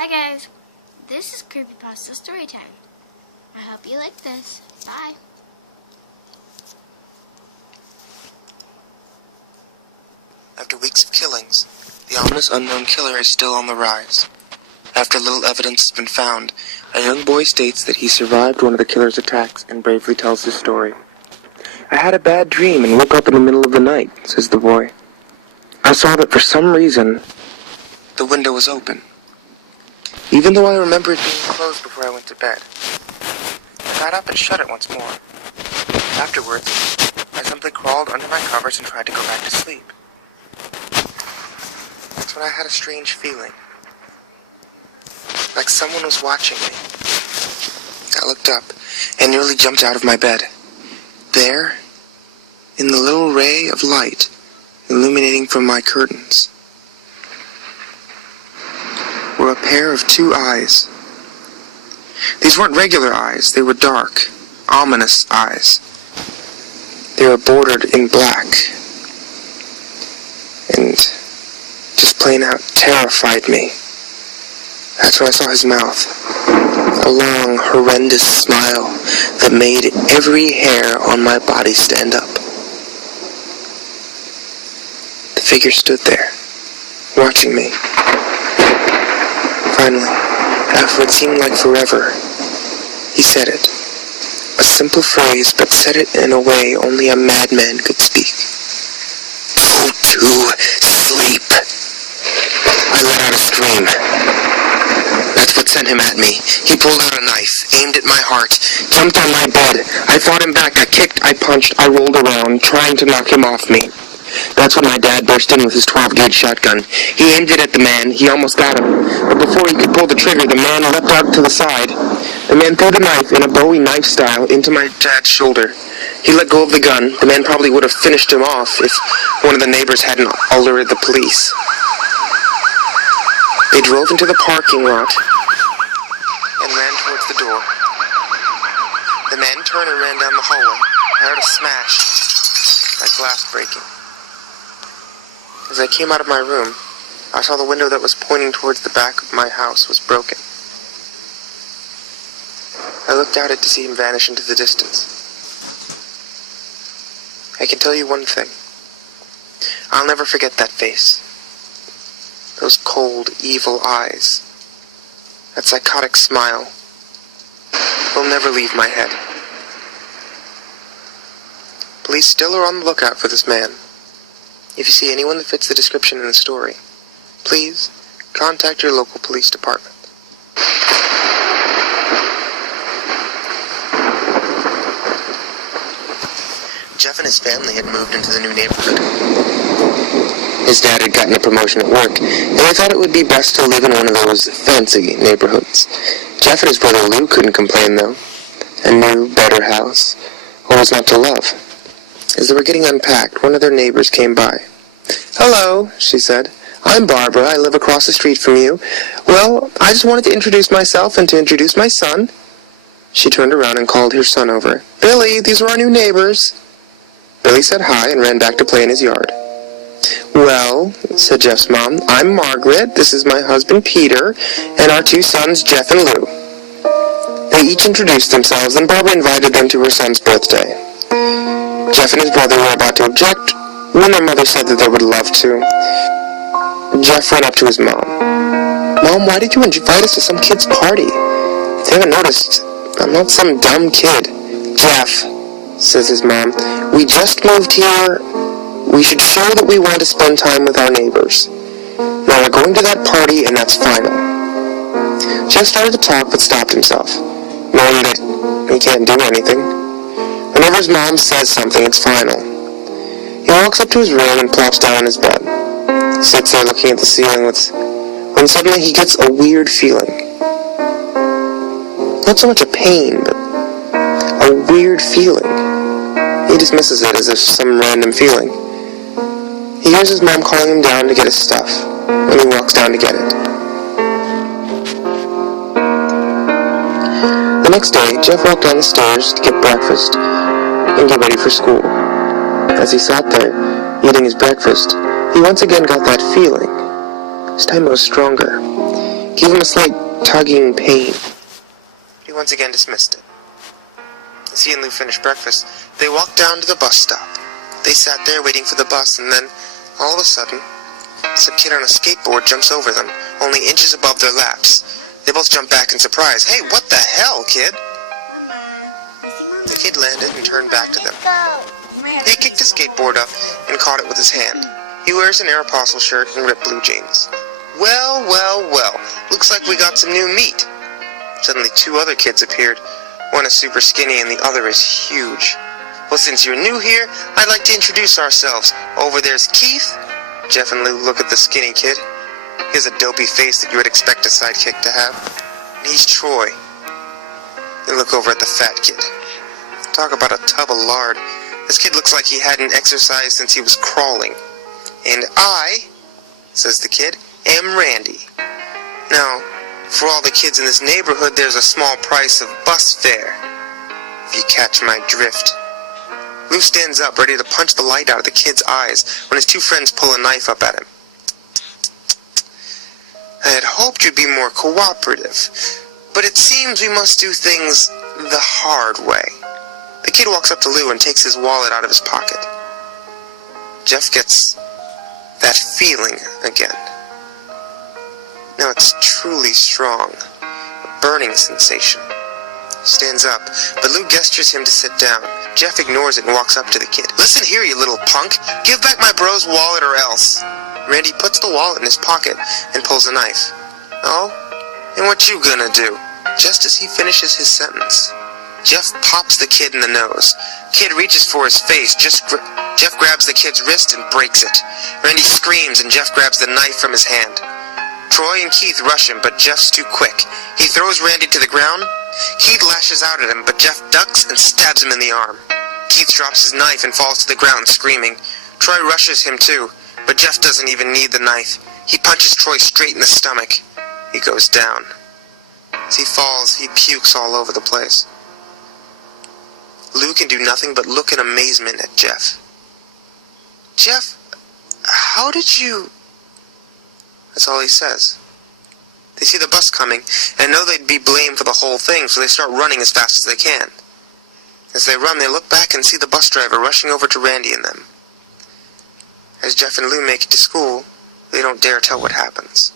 Hi guys, this is Creepypasta Storytime. I hope you like this. Bye. After weeks of killings, the ominous unknown killer is still on the rise. After little evidence has been found, a young boy states that he survived one of the killer's attacks and bravely tells his story. "I had a bad dream and woke up in the middle of the night," says the boy. "I saw that for some reason the window was open, even though I remember it being closed before I went to bed. I got up and shut it once more. Afterwards, I simply crawled under my covers and tried to go back to sleep. That's when I had a strange feeling, like someone was watching me. I looked up and nearly jumped out of my bed. There, in the little ray of light illuminating from my curtains, were a pair of two eyes. These weren't regular eyes, they were dark, ominous eyes. They were bordered in black, and just plain out terrified me. That's when I saw his mouth, a long, horrendous smile that made every hair on my body stand up. The figure stood there, watching me. Finally, after what seemed like forever, he said it. A simple phrase, but said it in a way only a madman could speak. "Go to sleep." I let out a scream. That's what sent him at me. He pulled out a knife, aimed at my heart, jumped on my bed. I fought him back. I kicked, I punched, I rolled around, trying to knock him off me. That's when my dad burst in with his 12-gauge shotgun. He aimed it at the man. He almost got him. But before he could pull the trigger, the man leapt out to the side. The man threw the knife in a Bowie knife style into my dad's shoulder. He let go of the gun. The man probably would have finished him off if one of the neighbors hadn't alerted the police. They drove into the parking lot and ran towards the door. The man turned and ran down the hallway. I heard a smash, like glass breaking. As I came out of my room, I saw the window that was pointing towards the back of my house was broken. I looked out it to see him vanish into the distance. I can tell you one thing. I'll never forget that face. Those cold, evil eyes. That psychotic smile. They'll never leave my head. Police still are on the lookout for this man. If you see anyone that fits the description in the story, please contact your local police department. Jeff and his family had moved into the new neighborhood. His dad had gotten a promotion at work, and they thought it would be best to live in one of those fancy neighborhoods. Jeff and his brother Lou couldn't complain, though. A new, better house. What was not to love? As they were getting unpacked, one of their neighbors came by. "Hello," she said. "I'm Barbara. I live across the street from you. Well, I just wanted to introduce myself and to introduce my son." She turned around and called her son over. "Billy, these are our new neighbors." Billy said hi and ran back to play in his yard. "Well," said Jeff's mom, "I'm Margaret. This is my husband Peter, and our two sons Jeff and Lou." They each introduced themselves, and Barbara invited them to her son's birthday. Jeff and his brother were about to object when their mother said that they would love to. Jeff went up to his mom. "Mom, why did you invite us to some kid's party? If they haven't noticed, I'm not some dumb kid." "Jeff," says his mom, "we just moved here. We should show that we want to spend time with our neighbors. Now we're going to that party, and that's final." Jeff started to talk, but stopped himself, knowing that he can't do anything. Whenever his mom says something, it's final. He walks up to his room and plops down on his bed. He sits there looking at the ceiling when suddenly he gets a weird feeling. Not so much a pain, but a weird feeling. He dismisses it as if some random feeling. He hears his mom calling him down to get his stuff, and he walks down to get it. The next day, Jeff walked down the stairs to get breakfast and get ready for school. As he sat there, eating his breakfast, he once again got that feeling. This time it was stronger. gave him a slight tugging pain. He once again dismissed it. As he and Lou finished breakfast, they walked down to the bus stop. They sat there waiting for the bus, and then, all of a sudden, some kid on a skateboard jumps over them, only inches above their laps. They both jump back in surprise. "Hey, what the hell, kid?" The kid landed and turned back to them. He kicked his skateboard up and caught it with his hand. He wears an Aeropostale shirt and ripped blue jeans. "Well, well, well, looks like we got some new meat." Suddenly 2 other kids appeared. One is super skinny and the other is huge. "Well, since you're new here, I'd like to introduce ourselves. Over there's Keith." Jeff and Lou look at the skinny kid. He has a dopey face that you would expect a sidekick to have. "He's Troy." They look over at the fat kid. Talk about a tub of lard. This kid looks like he hadn't exercised since he was crawling. "And I," says the kid, "am Randy." Now, for all the kids in this neighborhood, there's a small price of bus fare, if you catch my drift. Lou stands up, ready to punch the light out of the kid's eyes, when his 2 friends pull a knife up at him. "I had hoped you'd be more cooperative, but it seems we must do things the hard way." The kid walks up to Lou and takes his wallet out of his pocket. Jeff gets that feeling again. Now it's truly strong, a burning sensation. He stands up, but Lou gestures him to sit down. Jeff ignores it and walks up to the kid. "Listen here, you little punk. Give back my bro's wallet or else." Randy puts the wallet in his pocket and pulls a knife. "Oh? And what you gonna do?" Just as he finishes his sentence, Jeff pops the kid in the nose. Kid reaches for his face. Jeff grabs the kid's wrist and breaks it. Randy screams and Jeff grabs the knife from his hand. Troy and Keith rush him, but Jeff's too quick. He throws Randy to the ground. Keith lashes out at him, but Jeff ducks and stabs him in the arm. Keith drops his knife and falls to the ground, screaming. Troy rushes him too, but Jeff doesn't even need the knife. He punches Troy straight in the stomach. He goes down. As he falls, he pukes all over the place. Lou can do nothing but look in amazement at Jeff. "Jeff, how did you..." That's all he says. They see the bus coming and know they'd be blamed for the whole thing, so they start running as fast as they can. As they run, they look back and see the bus driver rushing over to Randy and them. As Jeff and Lou make it to school, they don't dare tell what happens.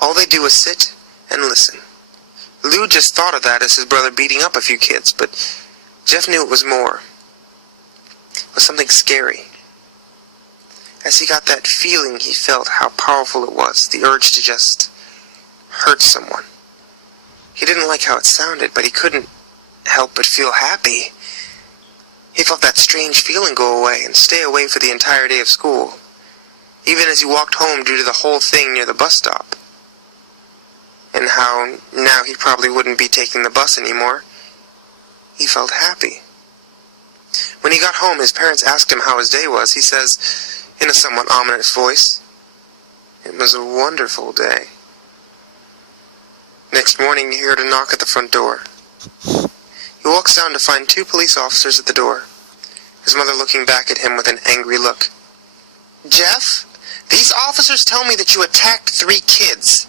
All they do is sit and listen. Lou just thought of that as his brother beating up a few kids, but Jeff knew it was more. It was something scary. As he got that feeling, he felt how powerful it was, the urge to just hurt someone. He didn't like how it sounded, but he couldn't help but feel happy. He felt that strange feeling go away and stay away for the entire day of school, even as he walked home due to the whole thing near the bus stop. And how now he probably wouldn't be taking the bus anymore. He felt happy. When he got home, his parents asked him how his day was. He says, in a somewhat ominous voice, "It was a wonderful day." Next morning, he heard a knock at the front door. He walks down to find 2 police officers at the door, his mother looking back at him with an angry look. "Jeff, these officers tell me that you attacked 3 kids,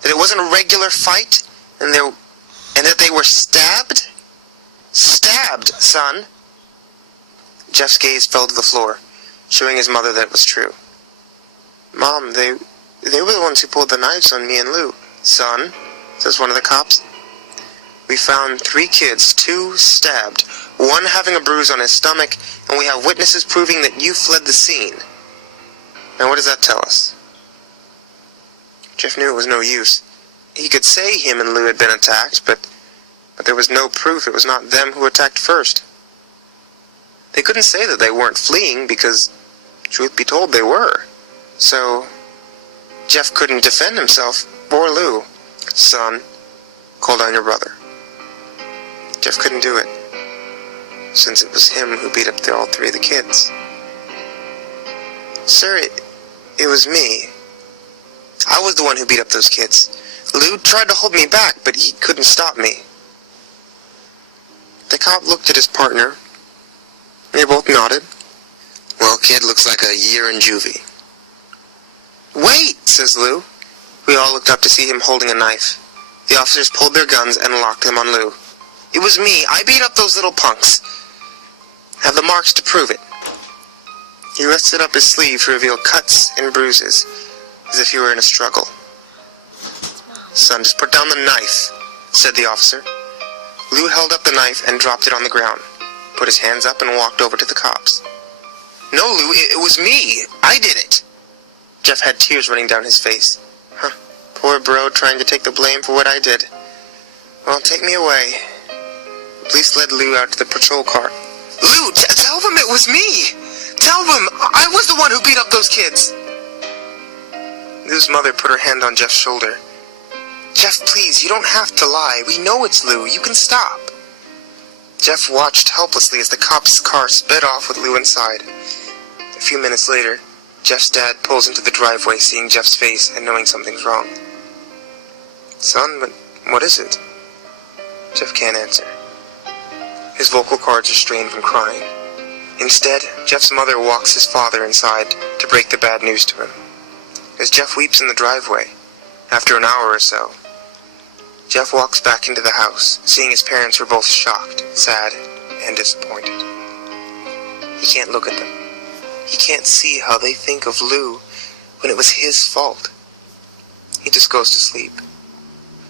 that it wasn't a regular fight, and that they were stabbed?" "Stabbed, son." Jeff's gaze fell to the floor, showing his mother that it was true. "Mom, they were the ones who pulled the knives on me and Lou." "Son," says one of the cops, "we found 3 kids, 2 stabbed, 1 having a bruise on his stomach, and we have witnesses proving that you fled the scene. Now what does that tell us?" Jeff knew it was no use. He could say him and Lou had been attacked, but there was no proof it was not them who attacked first. They couldn't say that they weren't fleeing, because, truth be told, they were. So, Jeff couldn't defend himself, or Lou. "Son, call down your brother." Jeff couldn't do it, since it was him who beat up all 3 of the kids. "Sir, it was me. I was the one who beat up those kids. Lou tried to hold me back, but he couldn't stop me." The cop looked at his partner. They both nodded. "Well, kid, looks like a year in juvie." "Wait," says Lou. We all looked up to see him holding a knife. The officers pulled their guns and locked them on Lou. It was me. I beat up those little punks. Have the marks to prove it. He lifted up his sleeve to reveal cuts and bruises, as if he were in a struggle. Son, just put down the knife, said the officer. Lou held up the knife and dropped it on the ground, put his hands up and walked over to the cops. No, Lou, it was me. I did it. Jeff had tears running down his face. Huh, poor bro trying to take the blame for what I did. Well, take me away. The police led Lou out to the patrol car. Lou, tell them it was me. Tell them I was the one who beat up those kids. Lou's mother put her hand on Jeff's shoulder. Jeff, please, you don't have to lie. We know it's Lou. You can stop. Jeff watched helplessly as the cop's car sped off with Lou inside. A few minutes later, Jeff's dad pulls into the driveway, seeing Jeff's face and knowing something's wrong. Son, but what is it? Jeff can't answer. His vocal cords are strained from crying. Instead, Jeff's mother walks his father inside to break the bad news to him. As Jeff weeps in the driveway, after an hour or so, Jeff walks back into the house, seeing his parents were both shocked, sad, and disappointed. He can't look at them. He can't see how they think of Lou when it was his fault. He just goes to sleep,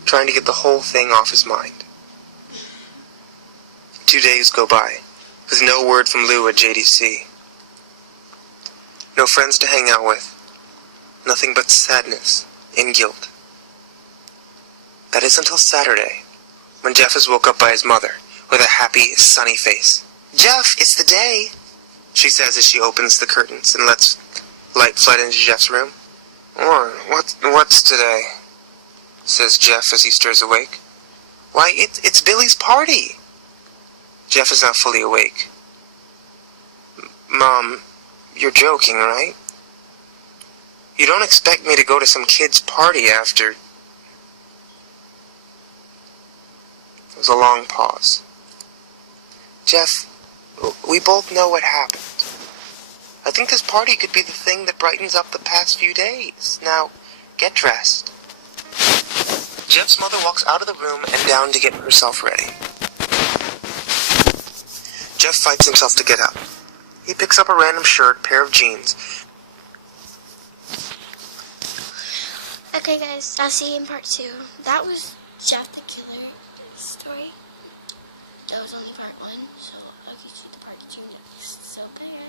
trying to get the whole thing off his mind. 2 days go by, with no word from Lou at JDC. No friends to hang out with. Nothing but sadness and guilt. That is until Saturday, when Jeff is woke up by his mother with a happy, sunny face. Jeff, it's the day, she says as she opens the curtains and lets light flood into Jeff's room. What's today? Says Jeff as he stirs awake. Why, it's Billy's party. Jeff is not fully awake. Mom, you're joking, right? You don't expect me to go to some kid's party after... There was a long pause. Jeff, we both know what happened. I think this party could be the thing that brightens up the past few days. Now, get dressed. Jeff's mother walks out of the room and down to get herself ready. Jeff fights himself to get up. He picks up a random shirt, pair of jeans. Okay guys, I'll see you in part 2. That was Jeff the Killer story. That was only part 1, so I'll get you the part 2 next. So bye.